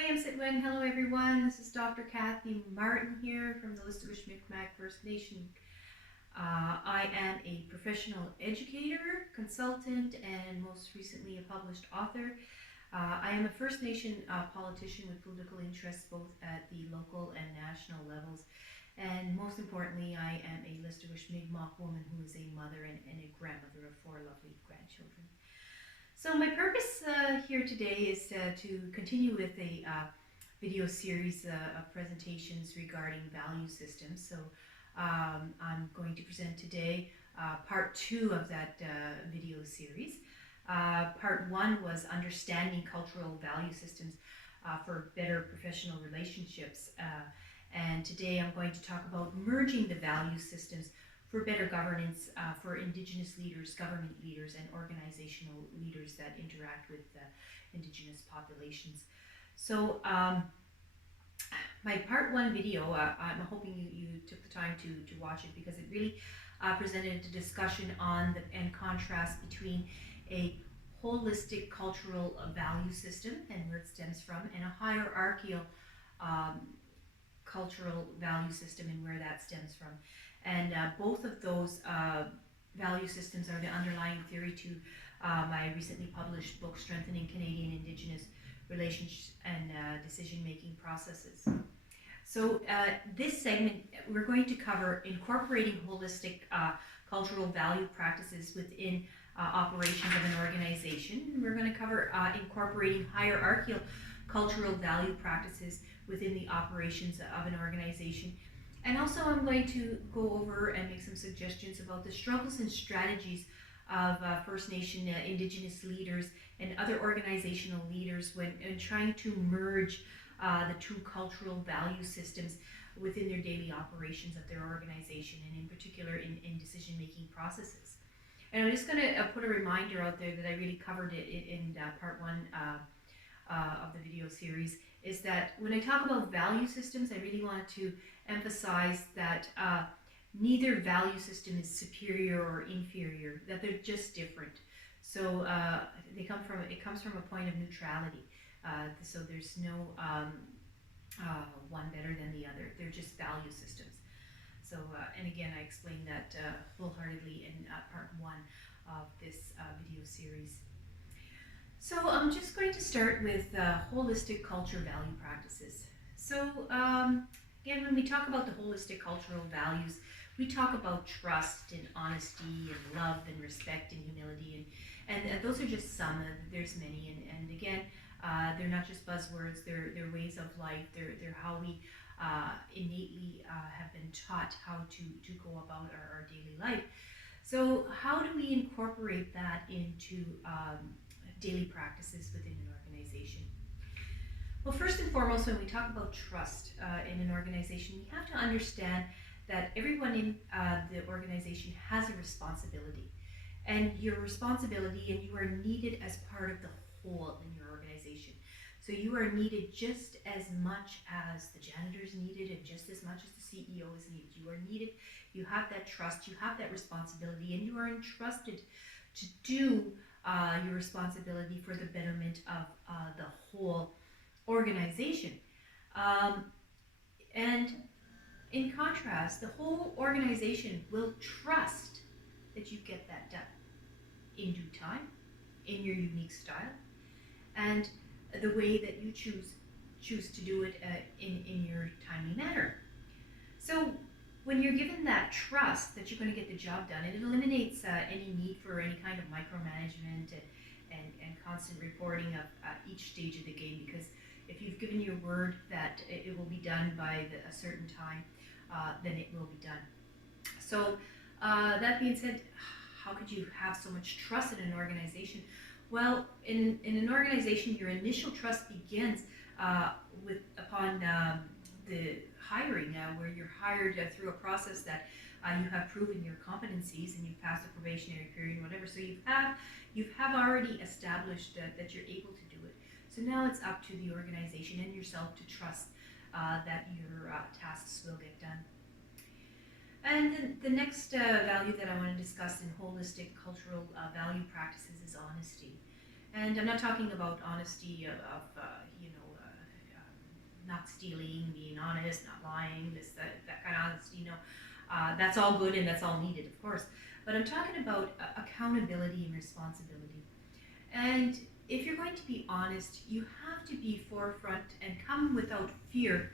Hello everyone, this is Dr. Kathy Martin here from the Holistic First Nation. I am a professional educator, consultant, and most recently a published author. I am a First Nation politician with political interests both at the local and national levels. And most importantly, I am a Listerwish Mi'kmaq woman who is a mother and a grandmother of 4 lovely grandchildren. So my purpose here today is to continue with a video series of presentations regarding value systems. So I'm going to present today part 2 of that video series. Part 1 was understanding cultural value systems for better professional relationships. And today I'm going to talk about merging the value systems for better governance for Indigenous leaders, government leaders, and organizational leaders that interact with Indigenous populations. So my part 1 video, I'm hoping you took the time to watch it because it really presented a discussion on and contrast between a holistic cultural value system and where it stems from, and a hierarchical cultural value system and where that stems from. And both of those value systems are the underlying theory to my recently published book, Strengthening Canadian Indigenous Relations and Decision-Making Processes. So this segment, we're going to cover incorporating holistic cultural value practices within operations of an organization. We're going to cover incorporating hierarchical cultural value practices within the operations of an organization. And also I'm going to go over and make some suggestions about the struggles and strategies of First Nation Indigenous leaders and other organizational leaders when trying to merge the two cultural value systems within their daily operations of their organization, and in particular in decision-making processes. And I'm just going to put a reminder out there that I really covered it in part 1 of the video series, is that when I talk about value systems, I really want to emphasize that neither value system is superior or inferior, that they're just different. So it comes from a point of neutrality. So there's no one better than the other. They're just value systems. So, and again, I explained that wholeheartedly in part 1 of this video series. So I'm just going to start with holistic culture value practices. So again, when we talk about the holistic cultural values, we talk about trust and honesty and love and respect and humility, and those are just some. There's many, and again, they're not just buzzwords. They're ways of life. They're how we innately have been taught how to go about our daily life. So how do we incorporate that into daily practices within an organization? Well, first and foremost, when we talk about trust in an organization, we have to understand that everyone in the organization has a responsibility, and your responsibility, and you are needed as part of the whole in your organization. So you are needed just as much as the janitor is needed, and just as much as the CEO is needed. You are needed, you have that trust, you have that responsibility, and you are entrusted to do your responsibility for the betterment of the whole organization. And in contrast, the whole organization will trust that you get that done in due time, in your unique style, and the way that you choose to do it in your timely manner. So when you're given that trust that you're going to get the job done, it eliminates any need for any kind of micromanagement and constant reporting of each stage of the game, because if you've given your word that it will be done by a certain time, then it will be done. So that being said, how could you have so much trust in an organization? Well, in an organization, your initial trust begins upon the hiring, where you're hired through a process that you have proven your competencies and you've passed the probationary period, whatever. So you have already established that you're able to do it. So now it's up to the organization and yourself to trust that your tasks will get done. And the next value that I want to discuss in holistic cultural value practices is honesty. And I'm not talking about honesty of not stealing, being honest, not lying, that kind of honesty. That's all good and that's all needed, of course. But I'm talking about accountability and responsibility. And if you're going to be honest, you have to be forefront and come without fear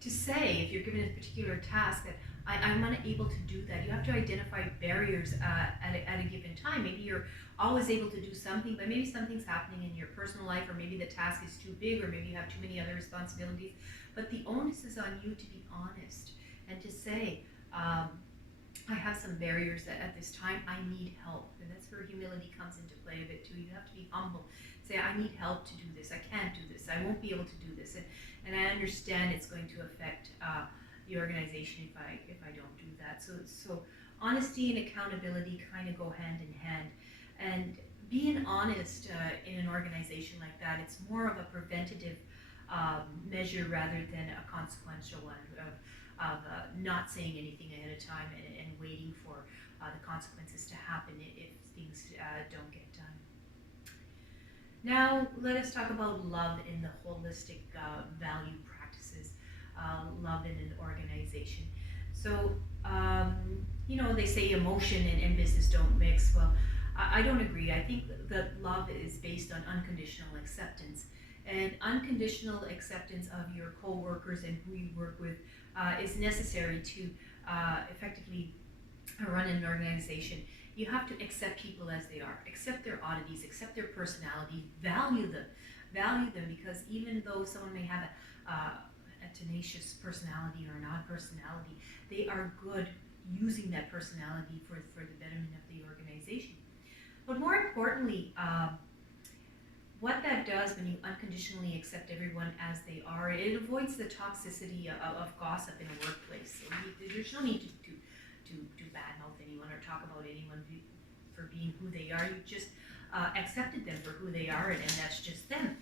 to say, if you're given a particular task, that I'm unable to do that. You have to identify barriers at a given time. Maybe you're always able to do something, but maybe something's happening in your personal life, or maybe the task is too big, or maybe you have too many other responsibilities. But the onus is on you to be honest and to say, I have some barriers that at this time I need help. And that's where humility comes into play a bit too. You have to be humble. Say, I need help to do this. I can't do this. I won't be able to do this. And I understand it's going to affect the organization if I don't do that. So honesty and accountability kind of go hand in hand. And being honest in an organization like that, it's more of a preventative measure rather than a consequential one of not saying anything ahead of time and waiting for the consequences to happen if things don't get done. Now, let us talk about love in the holistic value practices, love in an organization. So, they say emotion and business don't mix. Well, I don't agree. I think that love is based on unconditional acceptance. And unconditional acceptance of your co-workers and who you work with is necessary to effectively run an organization. You have to accept people as they are, accept their oddities, accept their personality, value them because even though someone may have a tenacious personality or not personality, they are good using that personality for the betterment of the organization. But more importantly, what that does when you unconditionally accept everyone as they are, it avoids the toxicity of gossip in a workplace. So there's no need to badmouth anyone or talk about anyone for being who they are. You just accepted them for who they are, and that's just them.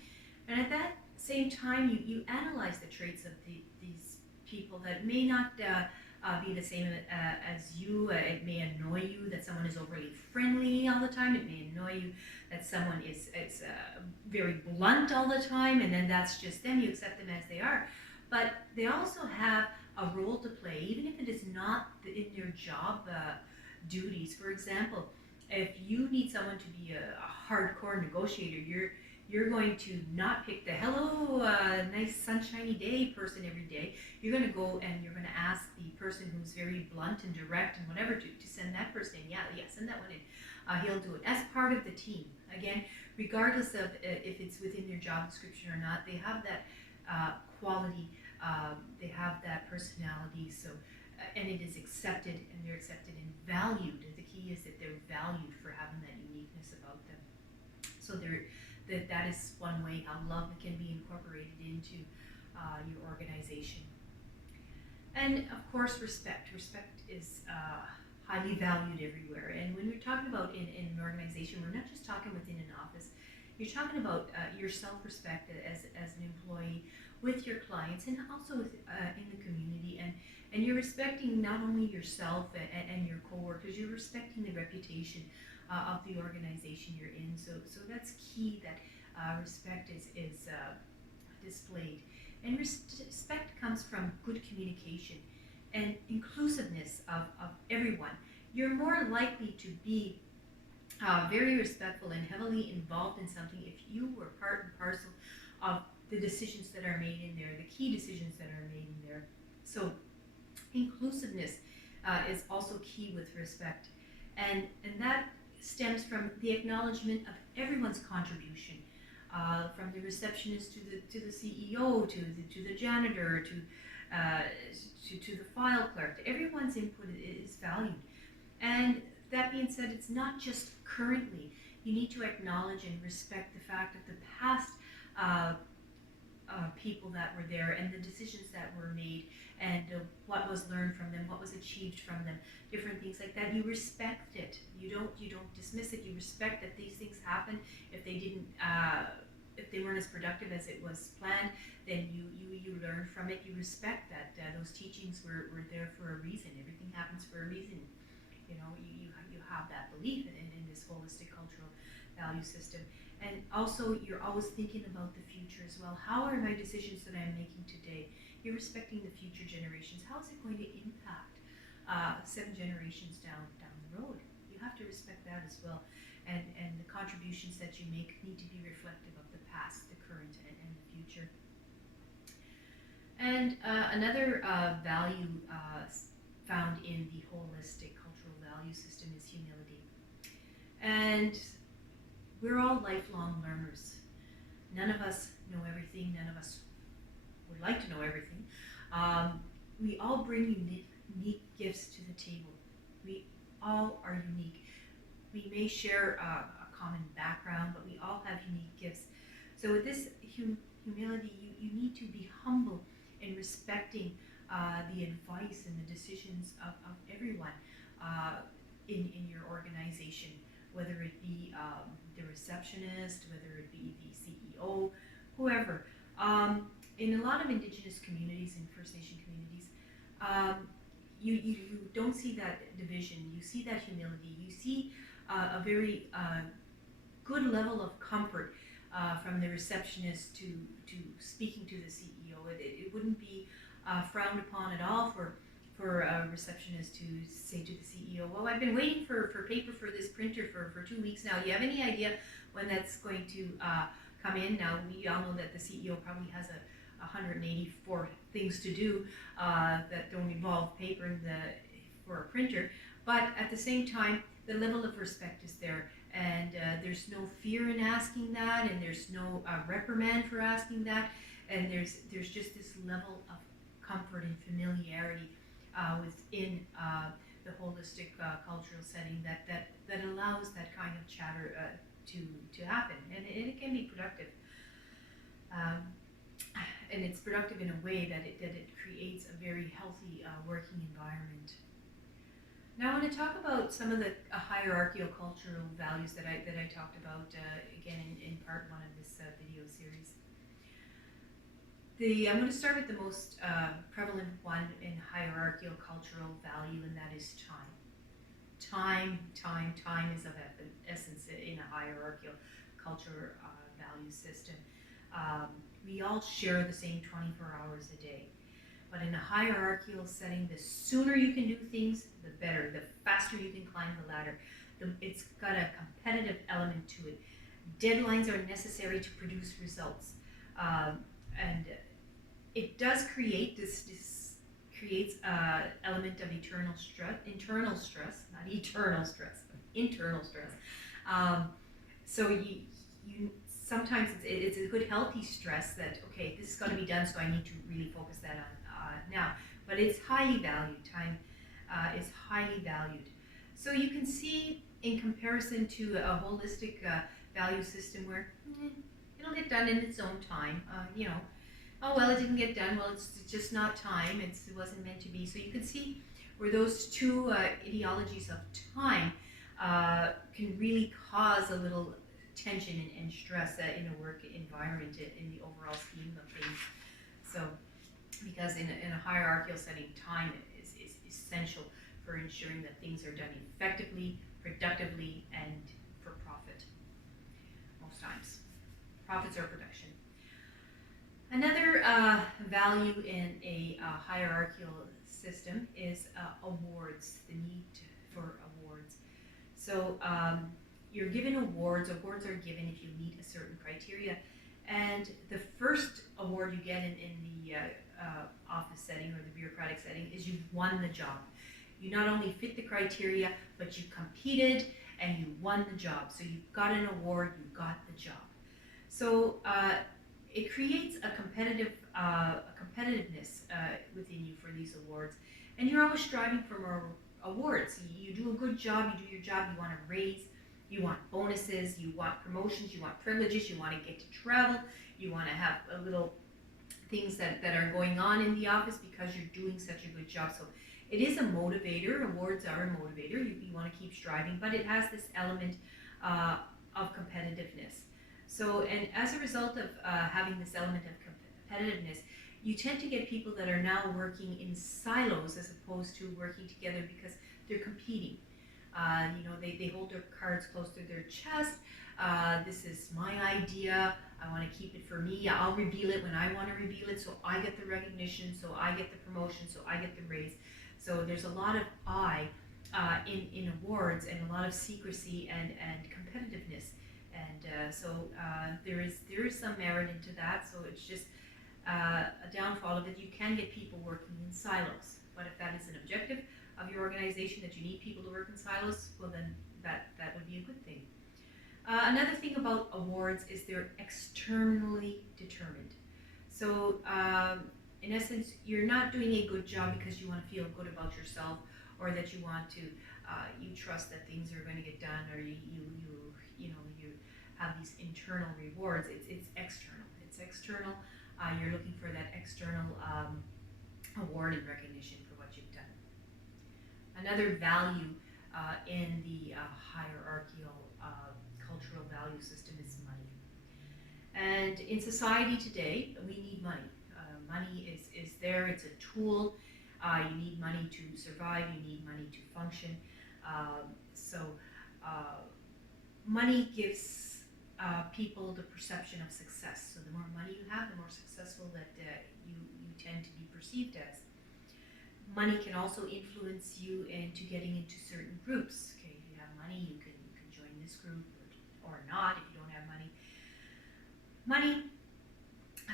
And at that same time, you analyze the traits of these people that may not be the same as you. It may annoy you that someone is overly friendly all the time. It may annoy you that someone is very blunt all the time, and then that's just them. You accept them as they are. But they also have a role to play, even if it is not in your job duties. For example, if you need someone to be a hardcore negotiator, you're going to not pick the hello, nice sunshiny day person every day. You're going to go and you're going to ask the person who's very blunt and direct and whatever to send that person in. Yeah, send that one in. He'll do it as part of the team. Again, regardless of if it's within their job description or not, they have that quality. They have that personality. So, and it is accepted, and they're accepted and valued. The key is that they're valued for having that uniqueness about them. So that is one way how love can be incorporated into your organization. And of course, respect. Respect is highly valued everywhere. And when we're talking about in an organization, we're not just talking within an office. You're talking about your self-respect as an employee with your clients and also in the community. And you're respecting not only yourself and your coworkers, you're respecting the reputation of the organization you're in. So that's key, that respect is displayed. And respect comes from good communication and inclusiveness of everyone. You're more likely to be very respectful and heavily involved in something if you were part and parcel of the decisions that are made in there, the key decisions that are made in there. So inclusiveness is also key with respect. And that stems from the acknowledgement of everyone's contribution, from the receptionist to the CEO, to the janitor, to the file clerk. Everyone's input is valued. And that being said, it's not just currently. You need to acknowledge and respect the fact of the past people that were there and the decisions that were made and what was learned from them, what was achieved from them, different things like that. You respect it. You don't dismiss it. You respect that these things happen. If they didn't, if they weren't as productive as it was planned, then you learn from it. You respect that those teachings were there for a reason. Everything happens for a reason. You have that belief in this holistic cultural value system. And also, you're always thinking about the future as well. How are my decisions that I'm making today? You're respecting the future generations. How is it going to impact 7 generations down the road? You have to respect that as well. And the contributions that you make need to be reflective of the past, the current, and the future. And another value found in the holistic cultural value system is humility. And we're all lifelong learners. None of us know everything. None of us would like to know everything. We all bring unique gifts to the table. We all are unique. We may share a common background, but we all have unique gifts. So with this humility, you need to be humble in respecting the advice and the decisions of everyone in your organization, whether it be the receptionist, whether it be the CEO, whoever. In a lot of Indigenous communities and First Nation communities, you don't see that division. You see that humility. You see a very good level of comfort from the receptionist to speaking to the CEO. It wouldn't be frowned upon at all for a receptionist to say to the CEO, well, I've been waiting for paper for this printer for 2 weeks now. Do you have any idea when that's going to come in? Now, we all know that the CEO probably has 184 things to do that don't involve paper for a printer, but at the same time, the level of respect is there, and there's no fear in asking that, and there's no reprimand for asking that, and there's just this level of comfort and familiarity within the holistic cultural setting that allows that kind of chatter to happen, and it can be productive. And it's productive in a way that it creates a very healthy working environment. Now I want to talk about some of the hierarchical cultural values that I talked about again in part 1 of this video series. I'm going to start with the most prevalent one in hierarchical cultural value, and that is time. Time is of essence in a hierarchical culture value system. We all share the same 24 hours a day. But in a hierarchical setting, the sooner you can do things, the better. The faster you can climb the ladder. It's got a competitive element to it. Deadlines are necessary to produce results. And it does create this creates an element of internal stress, not eternal stress, but internal stress. So you sometimes it's a good healthy stress that, okay, this is going to be done, so I need to really focus that on now. But it's highly valued. Time is highly valued. So you can see in comparison to a holistic value system where it'll get done in its own time. Oh well, it didn't get done. Well, it's just not time. It wasn't meant to be. So you can see where those two ideologies of time can really cause a little tension and stress in a work environment in the overall scheme of things. So, because in a hierarchical setting, time is essential for ensuring that things are done effectively, productively, and for profit. Most times, profits or production. Another value in a hierarchical system is awards, the need for awards. So you're given awards. Awards are given if you meet a certain criteria. And the first award you get in the office setting or the bureaucratic setting is you've won the job. You not only fit the criteria, but you competed and you won the job. So you got an award, you got the job. So it creates a competitiveness within you for these awards. And you're always striving for more awards. You do a good job, you do your job, you want a raise, you want bonuses, you want promotions, you want privileges, you want to get to travel, you want to have a little things that are going on in the office because you're doing such a good job. So it is a motivator. Awards are a motivator. You want to keep striving, but it has this element of competitiveness. So, and as a result of having this element of competitiveness, you tend to get people that are now working in silos as opposed to working together because they're competing. They hold their cards close to their chest. This is my idea. I want to keep it for me. I'll reveal it when I want to reveal it, so I get the recognition, so I get the promotion, so I get the raise. So there's a lot of in awards, and a lot of secrecy and competitiveness. And there is some merit into that. So it's just a downfall of it. You can get people working in silos, but if that is an objective of your organization, that you need people to work in silos, well then that would be a good thing. Another thing about awards is they're externally determined. So in essence, you're not doing a good job because you want to feel good about yourself, or that you want to you trust that things are going to get done, or you have these internal rewards. It's external. It's external. You're looking for that external award and recognition for what you've done. Another value in the hierarchical cultural value system is money. And in society today, we need money. Money is there. It's a tool. You need money to survive. You need money to function. Money gives people the perception of success. So the more money you have, the more successful that you tend to be perceived as. Money can also influence you into getting into certain groups. Okay, if you have money, you can join this group, or not if you don't have money. Money,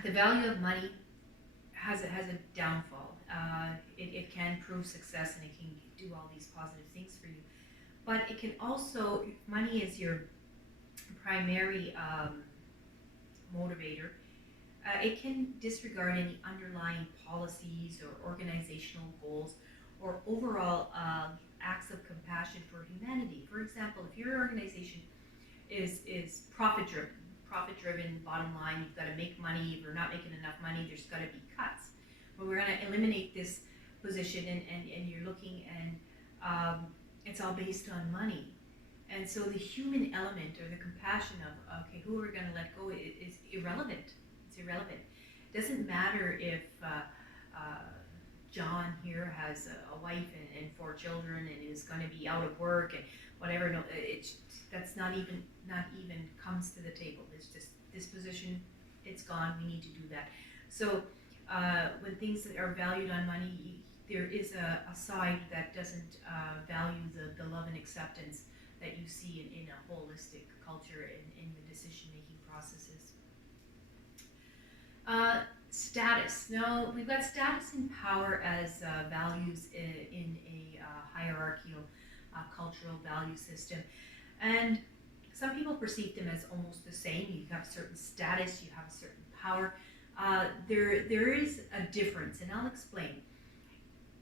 the value of money has a downfall. It can prove success, and it can do all these positive things for you. But it can also, if money is your primary motivator, it can disregard any underlying policies or organizational goals, or overall acts of compassion for humanity. For example, if your organization is profit-driven, bottom line, you've got to make money. If you're not making enough money, there's got to be cuts. But we're going to eliminate this position, and you're looking, and it's all based on money. And so the human element, or the compassion of, okay, who are we going to let go, is irrelevant. It's irrelevant. It doesn't matter if John here has a wife and 4 children and is going to be out of work and whatever. No, that's not even comes to the table. It's just this position, it's gone. We need to do that. So when things are valued on money, there is a side that doesn't value the love and acceptance that you see in a holistic culture in the decision-making processes. Status. Now, we've got status and power as values in a hierarchical cultural value system. And some people perceive them as almost the same. You have a certain status, you have a certain power. There is a difference, and I'll explain.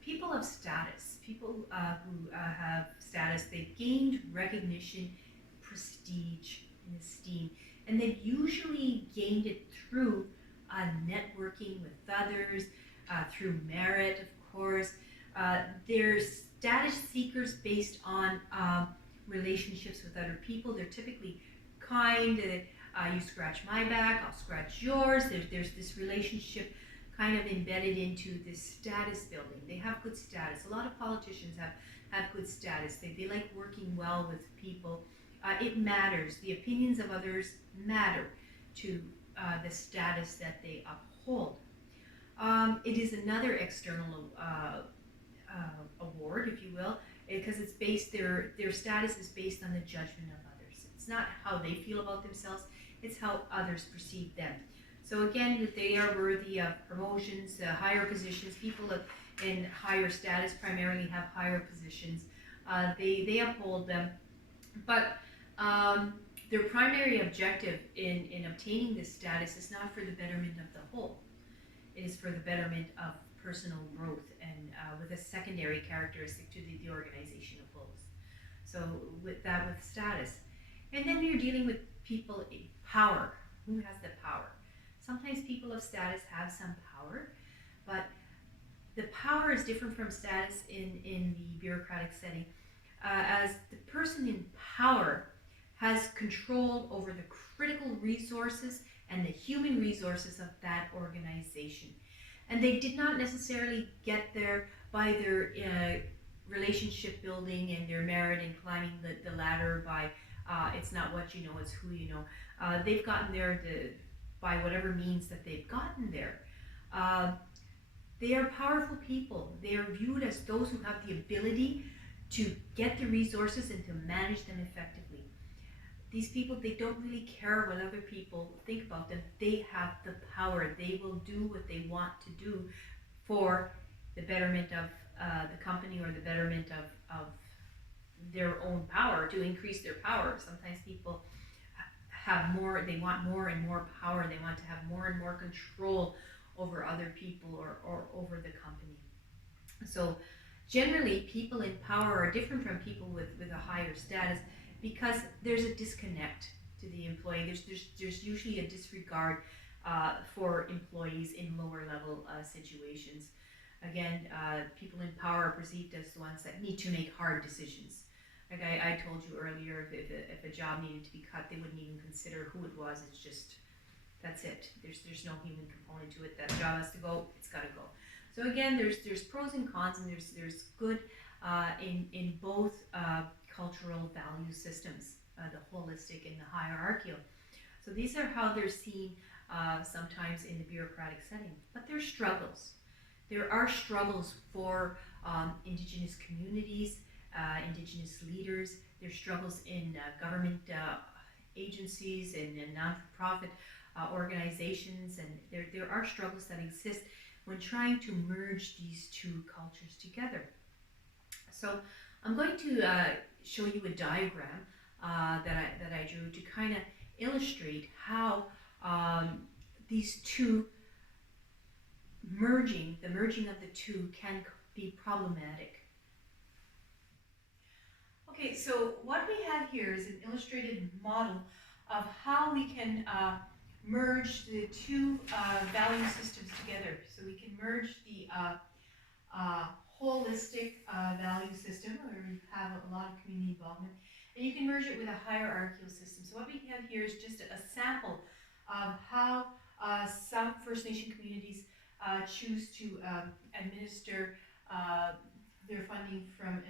People of status, people who have status, they've gained recognition, prestige, and esteem, and they've usually gained it through networking with others, through merit, of course. They're status seekers based on relationships with other people. They're typically kind. You scratch my back, I'll scratch yours. There's this relationship kind of embedded into this status building. They have good status. A lot of politicians have good status. They like working well with people. It matters. The opinions of others matter to the status that they uphold. It is another external award, if you will, because it's based, their status is based on the judgment of others. It's not how they feel about themselves, it's how others perceive them. So again, if they are worthy of promotions, higher positions, people in higher status primarily have higher positions. They uphold them, but their primary objective in obtaining this status is not for the betterment of the whole. It is for the betterment of personal growth, and with a secondary characteristic to the organizational goals. So with status. And then you're dealing with people in power. Who has the power? Sometimes people of status have some power, but the power is different from status in the bureaucratic setting, as the person in power has control over the critical resources and the human resources of that organization. And they did not necessarily get there by their relationship building and their merit and climbing the ladder by it's not what you know, it's who you know. They've gotten there by whatever means that they've gotten there. Uh, they are powerful people. They are viewed as those who have the ability to get the resources and to manage them effectively. These people, they don't really care what other people think about them. They have the power. They will do what they want to do for the betterment of the company or the betterment of their own power, to increase their power. Sometimes people have more, they want more and more power. They want to have more and more control over other people or over the company. So generally, people in power are different from people with a higher status because there's a disconnect to the employee. There's usually a disregard for employees in lower level situations. Again, people in power are perceived as the ones that need to make hard decisions. Like I told you earlier, if a job needed to be cut, they wouldn't even consider who it was. It's just, that's it. There's no human component to it. That job has to go. It's got to go. So again, there's pros and cons, and there's good in both cultural value systems, the holistic and the hierarchical. So these are how they're seen sometimes in the bureaucratic setting. But there's struggles. There are struggles for Indigenous communities, Indigenous leaders. There's struggles in government agencies and non-profit organizations, and there are struggles that exist when trying to merge these two cultures together. So I'm going to show you a diagram that I drew to kind of illustrate how these two the merging of the two can be problematic. Okay, so what we have here is an illustrated model of how we can merge the two value systems together. So we can merge the holistic value system, where we have a lot of community involvement, and you can merge it with a hierarchical system. So what we have here is just a sample of how some First Nation communities choose to administer their funding from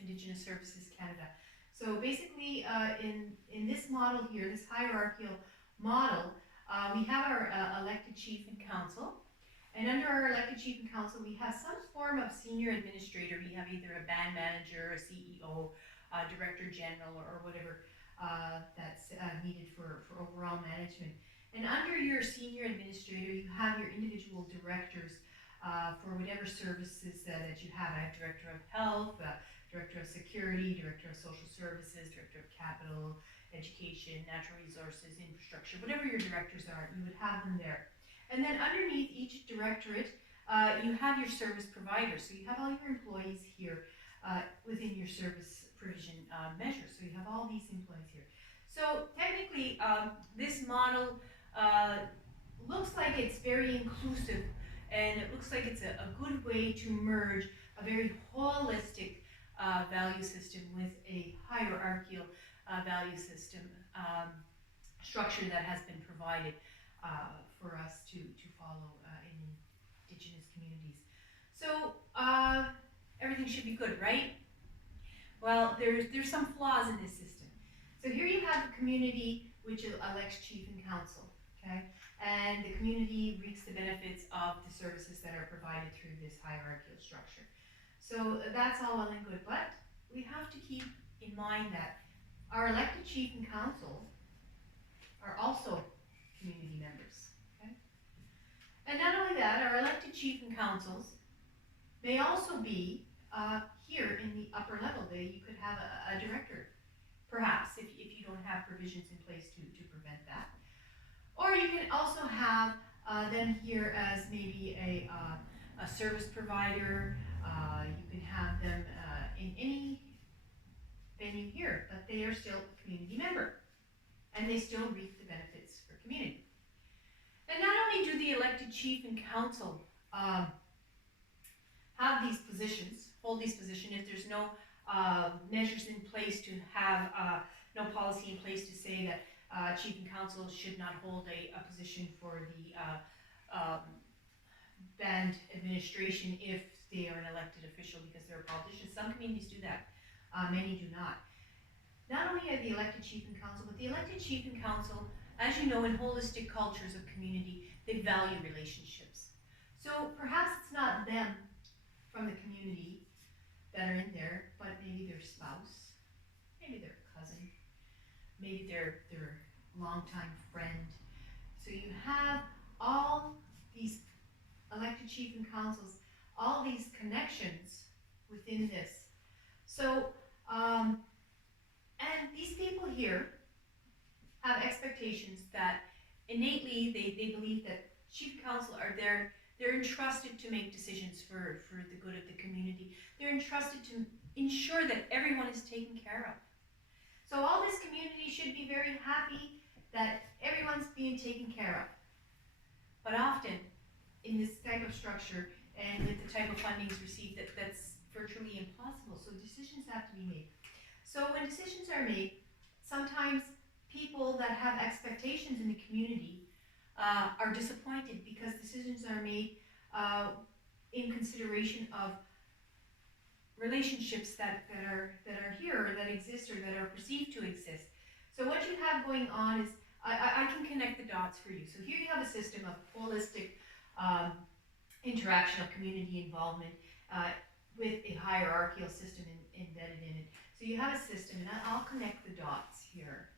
Indigenous Services Canada. So basically, in this model here, this hierarchical model, we have our elected chief and council. And under our elected chief and council, we have some form of senior administrator. We have either a band manager, a CEO, director general, or whatever that's needed for overall management. And under your senior administrator, you have your individual directors for whatever services that you have. I have director of health, director of security, director of social services, director of capital, education, natural resources, infrastructure, whatever your directors are, you would have them there. And then underneath each directorate, you have your service provider. So you have all your employees here within your service provision measure. So you have all these employees here. So technically, this model looks like it's very inclusive, and it looks like it's a good way to merge a very holistic value system with a hierarchical value system structure that has been provided for us to follow in Indigenous communities. So everything should be good, right? Well, there's some flaws in this system. So here you have a community which elects chief and council, okay? And the community reaps the benefits of the services that are provided through this hierarchical structure. So that's all well and good, but we have to keep in mind that our elected chief and council are also community members, okay? And not only that, our elected chief and councils may also be here in the upper level. You could have a director, perhaps, if you don't have provisions in place to prevent that. Or you can also have them here as maybe a service provider. You can have them in any venue here, but they are still a community member, and they still reap the benefits for community. And not only do the elected chief and council have these positions, hold these positions, if there's no measures in place to have, no policy in place to say that chief and council should not hold a position for the band administration if they are an elected official because they're a politician. Some communities do that, many do not. Not only are the elected chief and council, but the elected chief and council, as you know, in holistic cultures of community, they value relationships. So perhaps it's not them from the community that are in there, but maybe their spouse, maybe their cousin, maybe their longtime friend. So you have all these elected chief and councils, all these connections within this. So, and these people here have expectations that innately they believe that chief council are there. They're entrusted to make decisions for the good of the community. They're entrusted to ensure that everyone is taken care of. So all this community should be very happy that everyone's being taken care of. But often, in this type of structure and with the type of fundings received, that's virtually impossible. So decisions have to be made. So when decisions are made, sometimes people that have expectations in the community are disappointed because decisions are made in consideration of relationships that are here, or that exist, or that are perceived to exist. So what you have going on is, I can connect the dots for you. So here you have a system of holistic interaction of community involvement with a hierarchical system embedded in it. So you have a system, and I'll connect the dots here.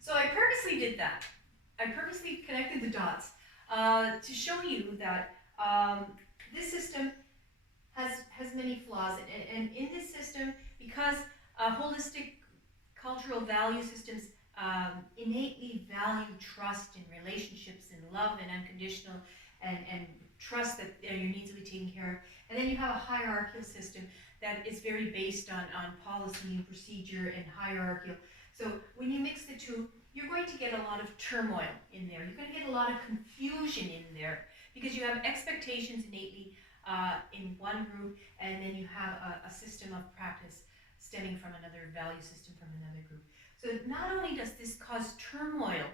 So I purposely did that. I purposely connected the dots to show you that this system has many flaws, and in this system, because holistic cultural value systems innately value trust in relationships and love and unconditional and trust that your needs will be taken care of. And then you have a hierarchical system that is very based on policy and procedure and hierarchical. So when you mix the two, you're going to get a lot of turmoil in there. You're going to get a lot of confusion in there because you have expectations innately in one group, and then you have a system of practice stemming from another value system from another group. So not only does this cause turmoil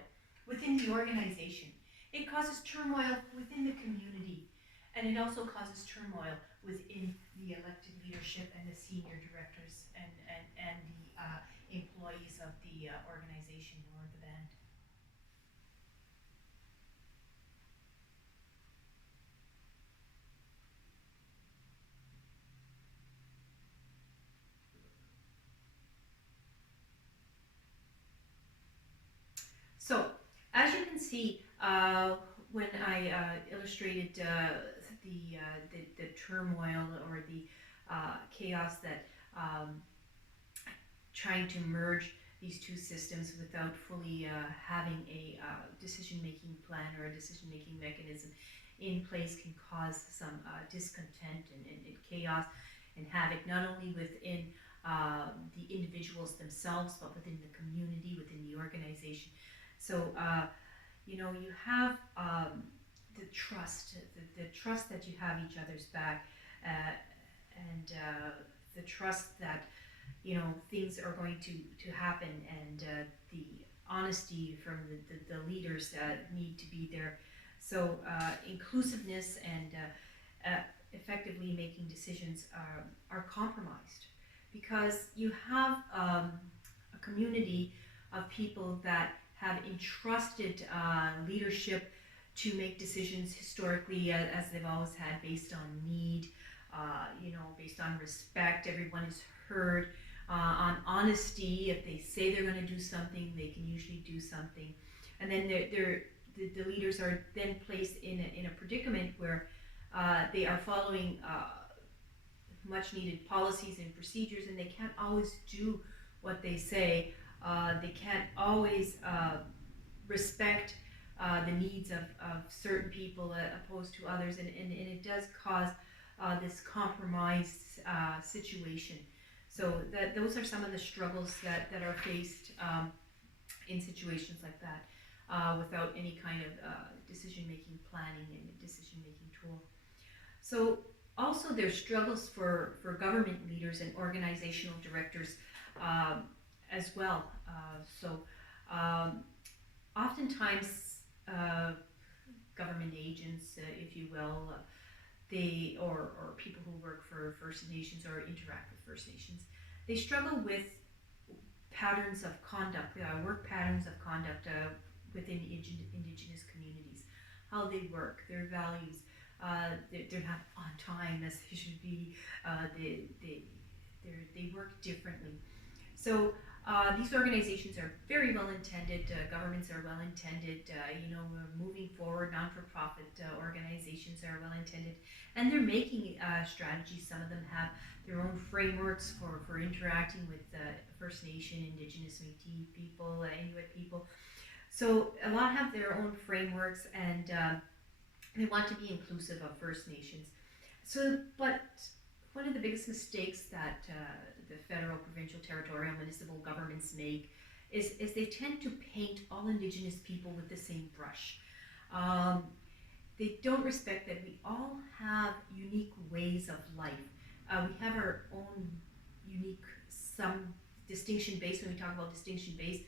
within the organization, it causes turmoil within the community, and it also causes turmoil within the elected leadership and the senior directors and the employees of the organization or the band. So, as you can see, when I illustrated the turmoil or the chaos that trying to merge these two systems without fully having a decision-making plan or a decision-making mechanism in place can cause some discontent and chaos and havoc, not only within the individuals themselves, but within the community, within the organization. So, you have the trust that you have each other's back, and the trust that things are going to happen, and the honesty from the leaders need to be there. So inclusiveness and effectively making decisions are compromised because you have a community of people that have entrusted leadership to make decisions historically as they've always had, based on need, based on respect. Everyone is heard. On honesty, if they say they're going to do something, they can usually do something. And then the leaders are then placed in a predicament where they are following much needed policies and procedures, and they can't always do what they say. They can't always respect the needs of certain people opposed to others, and it does cause this compromised situation. So those are some of the struggles that are faced in situations like that, without any kind of decision-making planning and decision-making tool. So also there's struggles for government leaders and organizational directors as well. Oftentimes, government agents, if you will, they or people who work for First Nations or interact with First Nations, they struggle with patterns of conduct, work patterns of conduct within Indigenous communities, how they work, their values. They're not on time as they should be. They work differently. So these organizations are very well intended. Governments are well intended. Moving forward, non-for-profit organizations are well intended, and they're making strategies. Some of them have their own frameworks for interacting with First Nation, Indigenous, Métis people, Inuit people. So a lot have their own frameworks, and they want to be inclusive of First Nations. But one of the biggest mistakes that the federal, provincial, territorial, municipal governments make is they tend to paint all Indigenous people with the same brush. They don't respect that we all have unique ways of life. We have our own unique, some distinction based. When we talk about distinction based,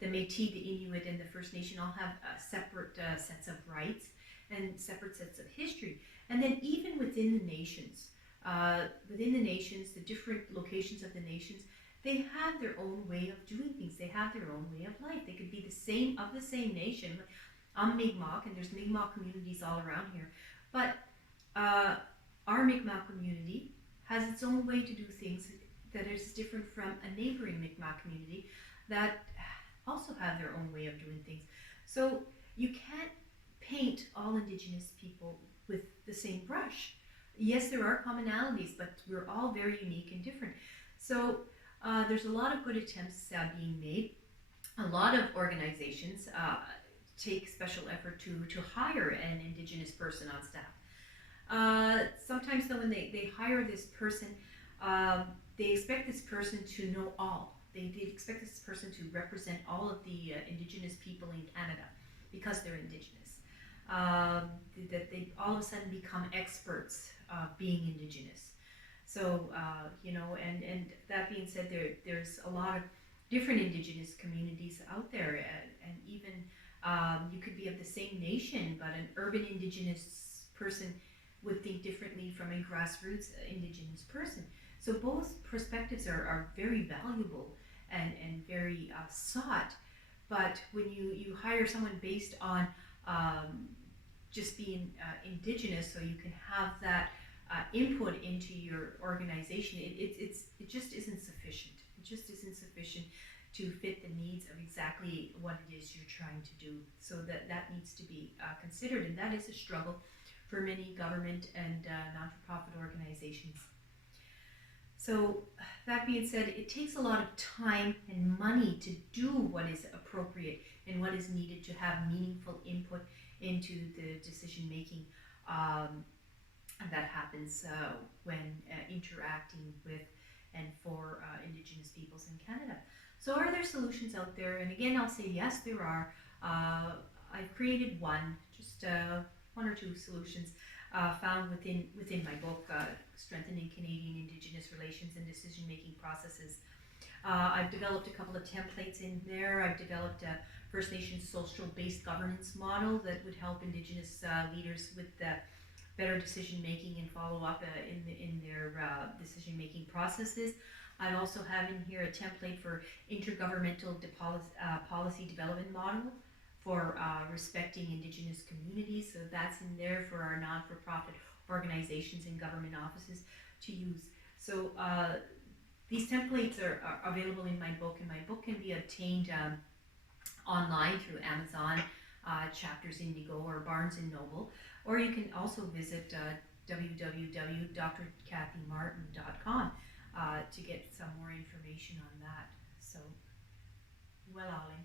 the Métis, the Inuit, and the First Nation all have separate sets of rights and separate sets of history. And then even within the nations, the different locations of the nations, they have their own way of doing things. They have their own way of life. They could be the same nation. I'm Mi'kmaq, and there's Mi'kmaq communities all around here. But our Mi'kmaq community has its own way to do things that is different from a neighboring Mi'kmaq community that also have their own way of doing things. So you can't paint all Indigenous people with the same brush. Yes, there are commonalities, but we're all very unique and different. So there's a lot of good attempts being made. A lot of organizations take special effort to hire an Indigenous person on staff. Sometimes though, when they hire this person, they expect this person to know all. They expect this person to represent all of the Indigenous people in Canada because they're Indigenous. That they all of a sudden become experts being Indigenous. So, and that being said, there's a lot of different Indigenous communities out there, and even you could be of the same nation, but an urban Indigenous person would think differently from a grassroots Indigenous person. So both perspectives are very valuable and very sought. But when you hire someone based on just being Indigenous, so you can have that input into your organization, it just isn't sufficient. It just isn't sufficient to fit the needs of exactly what it is you're trying to do. So that needs to be considered, and that is a struggle for many government and non-for-profit organizations. So that being said, it takes a lot of time and money to do what is appropriate and what is needed to have meaningful input into the decision making that happens when interacting with and for Indigenous peoples in Canada. So are there solutions out there? And again, I'll say yes, there are. I've created just one or two solutions found within my book, Strengthening Canadian Indigenous Relations and Decision-Making Processes. I've developed a couple of templates in there. I've developed a First Nations social-based governance model that would help Indigenous leaders with better decision-making and follow-up in their decision-making processes. I also have in here a template for intergovernmental policy development model for respecting Indigenous communities. So that's in there for our non-for-profit organizations and government offices to use. So these templates are available in my book, and my book can be obtained online through Amazon, Chapters Indigo, or Barnes & Noble, or you can also visit www.drkathymartin.com to get some more information on that. So, well, Ollie.